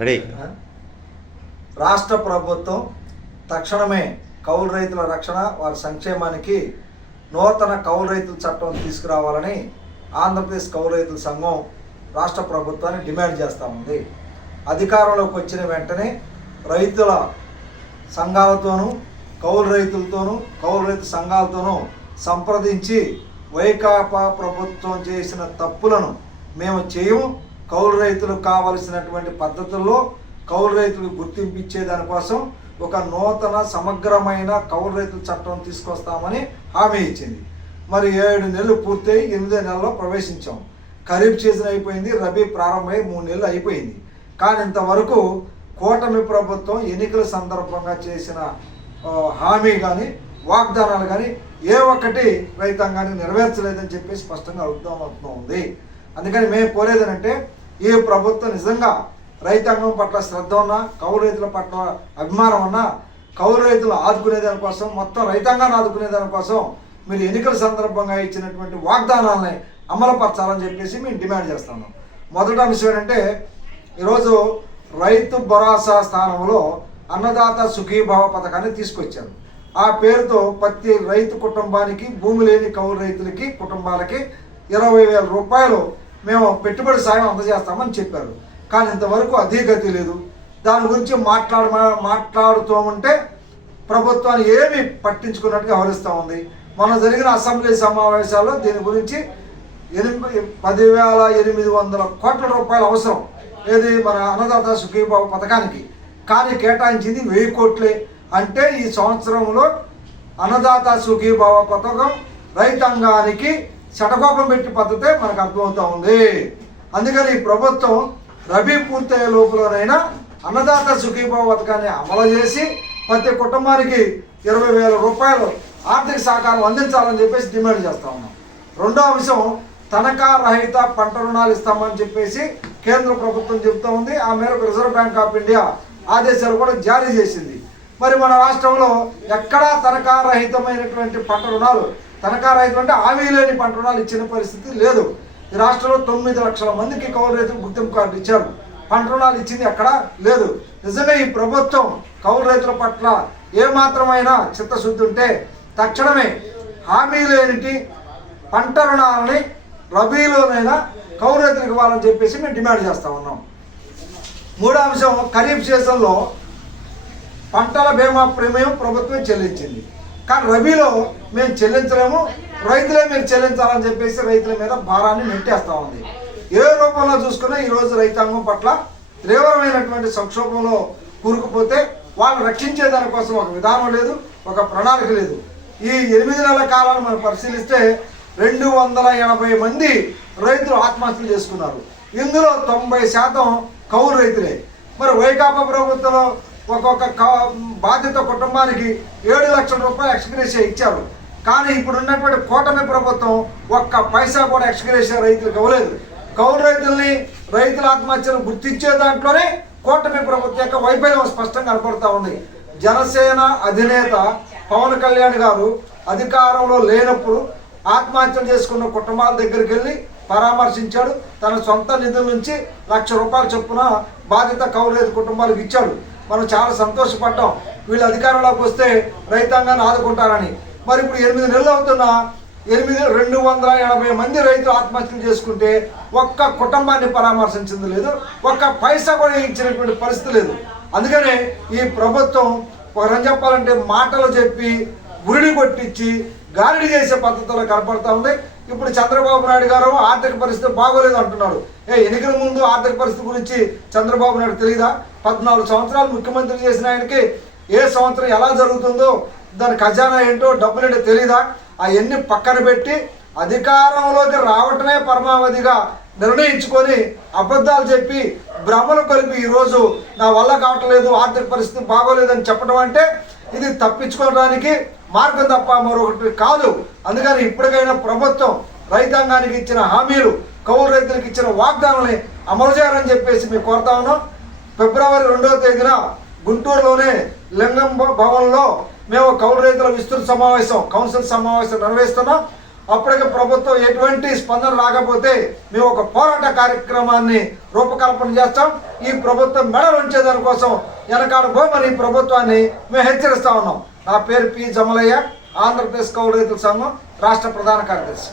Ready. రాష్ట్ర ప్రభుత్వం తక్షణమే కౌలు రైతుల రక్షణ వారి సంక్షేమానికి నూతన కౌలు రైతుల చట్టం తీసుకురావాలని ఆంధ్రప్రదేశ్ కౌలు రైతుల సంఘం రాష్ట్ర ప్రభుత్వాన్ని డిమాండ్ చేస్తూ ఉంది. అధికారంలోకి వచ్చిన వెంటనే రైతుల సంఘాలతోనూ కౌలు రైతులతోనూ కౌలు రైతు సంఘాలతోనూ సంప్రదించి వైకాపా ప్రభుత్వం చేసిన తప్పులను మేము చేయము, కౌలు రైతులకు కావలసినటువంటి పద్ధతుల్లో కౌలు రైతులకు గుర్తింపు ఇచ్చేదానికోసం ఒక నూతన సమగ్రమైన కౌలు రైతుల చట్టం తీసుకొస్తామని హామీ ఇచ్చింది. మరి 7 నెలలు పూర్తయి 8వ నెలలో ప్రవేశించాం. ఖరీఫ్ సీజన్ అయిపోయింది, రబీ ప్రారంభమై 3 నెలలు అయిపోయింది. కానీ ఇంతవరకు కూటమి ప్రభుత్వం ఎన్నికల సందర్భంగా చేసిన హామీ కానీ వాగ్దానాలు కానీ ఏ ఒక్కటి రైతాంగాన్ని నెరవేర్చలేదని చెప్పి స్పష్టంగా అర్థమవుతూ ఉంది. అందుకని మేము కోరేదేనంటే ఈ ప్రభుత్వం నిజంగా రైతాంగం పట్ల శ్రద్ధ ఉన్నా, కౌలు రైతుల పట్ల అభిమానం ఉన్నా, కౌలు రైతులు ఆదుకునేదానికోసం, మొత్తం రైతాంగాన్ని ఆదుకునేదానికోసం మీరు ఎన్నికల సందర్భంగా ఇచ్చినటువంటి వాగ్దానాలని అమలుపరచాలని చెప్పేసి మేము డిమాండ్ చేస్తున్నాం. మొదటి అంశం ఏంటంటే ఈరోజు రైతు భరోసా స్థానంలో అన్నదాత సుఖీభావ పథకాన్ని తీసుకొచ్చారు. ఆ పేరుతో ప్రతి రైతు కుటుంబానికి, భూమి లేని కౌలు రైతులకి కుటుంబాలకి 20,000 రూపాయలు మేము పెట్టుబడి సాయం అందజేస్తామని చెప్పారు. కానీ ఇంతవరకు అధిగతి లేదు. దాని గురించి మాట్లాడుతూ ఉంటే ప్రభుత్వాన్ని ఏమి పట్టించుకున్నట్టుగా వ్యవహరిస్తూ ఉంది. మొన్న జరిగిన అసెంబ్లీ సమావేశాల్లో దీని గురించి 10,800 కోట్ల రూపాయలు అవసరం ఏది మన అన్నదాత సుఖీభావ పథకానికి. కానీ కేటాయించింది 1000 కోట్లే. అంటే ఈ సంవత్సరంలో అన్నదాత సుఖీభావ పథకం రైతాంగానికి శటకోపం పెట్టి పద్ధతే మనకు అర్థమవుతూ ఉంది. అందుకని ఈ ప్రభుత్వం రబీ పూర్తయ్యే లోపలనైనా అన్నదాత సుఖీభావ పథకాన్ని అమలు చేసి ప్రతి కుటుంబానికి 20,000 రూపాయలు ఆర్థిక సహకారం అందించాలని చెప్పేసి డిమాండ్ చేస్తూ ఉన్నాం. రెండో అంశం తనఖా రహిత పంట రుణాలు ఇస్తామని చెప్పేసి కేంద్ర ప్రభుత్వం చెబుతూ ఉంది. ఆ మేరకు రిజర్వ్ బ్యాంక్ ఆఫ్ ఇండియా ఆదేశాలు కూడా జారీ చేసింది. మరి మన రాష్ట్రంలో ఎక్కడా తనఖా రహితమైనటువంటి పంట రుణాలు, తనఖా రహితం అంటే హామీ లేని పంట రుణాలు ఇచ్చిన పరిస్థితి లేదు. ఈ రాష్ట్రంలో 9 లక్షల మందికి కౌలు రైతులు గుర్తింపు కార్డు ఇచ్చారు. పంట రుణాలు ఇచ్చింది ఎక్కడా లేదు. నిజంగా ఈ ప్రభుత్వం కౌలు రైతుల పట్ల ఏమాత్రమైనా చిత్తశుద్ధి ఉంటే తక్షణమే హామీ లేనిటి పంట రుణాలని రబీలోనైనా కౌలు రైతులకు ఇవ్వాలని చెప్పేసి మేము డిమాండ్ చేస్తూ ఉన్నాం. మూడో అంశం ఖరీఫ్ సీజన్లో పంటల బీమా ప్రీమియం ప్రభుత్వం చెల్లించింది. కానీ రబీలో మేము చెల్లించలేము, రైతులే మీరు చెల్లించాలని చెప్పేసి రైతుల మీద భారాన్ని నెట్టేస్తూ ఉంది. ఏ రూపంలో చూసుకున్నా ఈరోజు రైతాంగం పట్ల తీవ్రమైనటువంటి సంక్షోభంలో కూరుకుపోతే వాళ్ళు రక్షించే దానికోసం ఒక విధానం లేదు, ఒక ప్రణాళిక లేదు. ఈ 8 నెలల కాలాన్ని మనం పరిశీలిస్తే 280 మంది రైతులు ఆత్మహత్యలు చేసుకున్నారు. ఇందులో 90% కౌలు రైతులే. మరి వైకాపా ప్రభుత్వంలో ఒక్కొక్క బాధిత కుటుంబానికి 7 లక్షల రూపాయలు ఎక్స్గ్రేషియా ఇచ్చారు. కానీ ఇప్పుడు ఉన్నటువంటి కూటమి ప్రభుత్వం ఒక్క పైసా కూడా ఎక్స్గ్రేషియా రైతులకు ఇవ్వలేదు. కౌలు రైతుల్ని, రైతుల ఆత్మహత్యను గుర్తించే దాంట్లోనే కూటమి ప్రభుత్వం యొక్క వైఫల్యం స్పష్టంగా కనపడుతూ ఉంది. జనసేన అధినేత పవన్ కళ్యాణ్ గారు అధికారంలో లేనప్పుడు ఆత్మహత్యలు చేసుకున్న కుటుంబాల దగ్గరికి వెళ్ళి పరామర్శించాడు. తన సొంత నిధుల నుంచి 1,00,000 రూపాయల చొప్పున బాధిత కౌలు రైతు కుటుంబాలకు ఇచ్చాడు. మనం చాలా సంతోషపడ్డాం వీళ్ళు అధికారంలోకి వస్తే రైతాంగాన్ని ఆదుకుంటారని. మరి ఇప్పుడు 8 నెలలు అవుతున్నా 280 మంది రైతులు ఆత్మహత్యలు చేసుకుంటే ఒక్క కుటుంబాన్ని పరామర్శించింది లేదు, ఒక్క పైసా కూడా ఇచ్చినటువంటి పరిస్థితి లేదు. అందుకనే ఈ ప్రభుత్వం ఒక చెప్పాలంటే మాటలు చెప్పి గురిడి కొట్టించి గారిడి చేసే పద్ధతిలో కనపడతా ఉంది. ఇప్పుడు చంద్రబాబు నాయుడు గారు ఆర్థిక పరిస్థితి బాగోలేదు అంటున్నాడు. ఎన్నికల ముందు ఆర్థిక పరిస్థితి గురించి చంద్రబాబు నాయుడు తెలియదా? 14 సంవత్సరాలు ముఖ్యమంత్రి చేసిన ఆయనకి ఏ సంవత్సరం ఎలా జరుగుతుందో, దాని ఖజానా ఏంటో, డబ్బులు ఏంటో తెలీదా? అవన్నీ పక్కన పెట్టి అధికారంలోకి రావటమే పరమావధిగా నిర్ణయించుకొని అబద్ధాలు చెప్పి భ్రమలు కలిపి ఈరోజు నా వల్ల కావట్లేదు, ఆర్థిక పరిస్థితి బాగోలేదని చెప్పడం అంటే ఇది తప్పించుకోవడానికి మార్గం తప్ప మరొకటి కాదు. అందుకని ఇప్పటికైనా ప్రభుత్వం రైతాంగానికి ఇచ్చిన హామీలు, కౌలు రైతులకు ఇచ్చిన వాగ్దానాలని అమలు చేయాలని చెప్పేసి మేము కోరుతా ఉన్నాం. ఫిబ్రవరి 2వ తేదీన గుంటూరులోనే లింగం భవన్లో మేము కౌలు రైతుల విస్తృత సమావేశం, కౌన్సిల్ సమావేశం నిర్వహిస్తున్నాం. అప్పటికి ప్రభుత్వం ఎటువంటి స్పందన రాకపోతే మేము ఒక పోరాట కార్యక్రమాన్ని రూపకల్పన చేస్తాం. ఈ ప్రభుత్వం మెడలు ఉంచేదానికోసం వెనకాడబోమని ఈ ప్రభుత్వాన్ని మేము హెచ్చరిస్తా ఉన్నాం. నా పేరు పి జమలయ్య, ఆంధ్రప్రదేశ్ కౌలు రైతుల సంఘం రాష్ట్ర ప్రధాన కార్యదర్శి.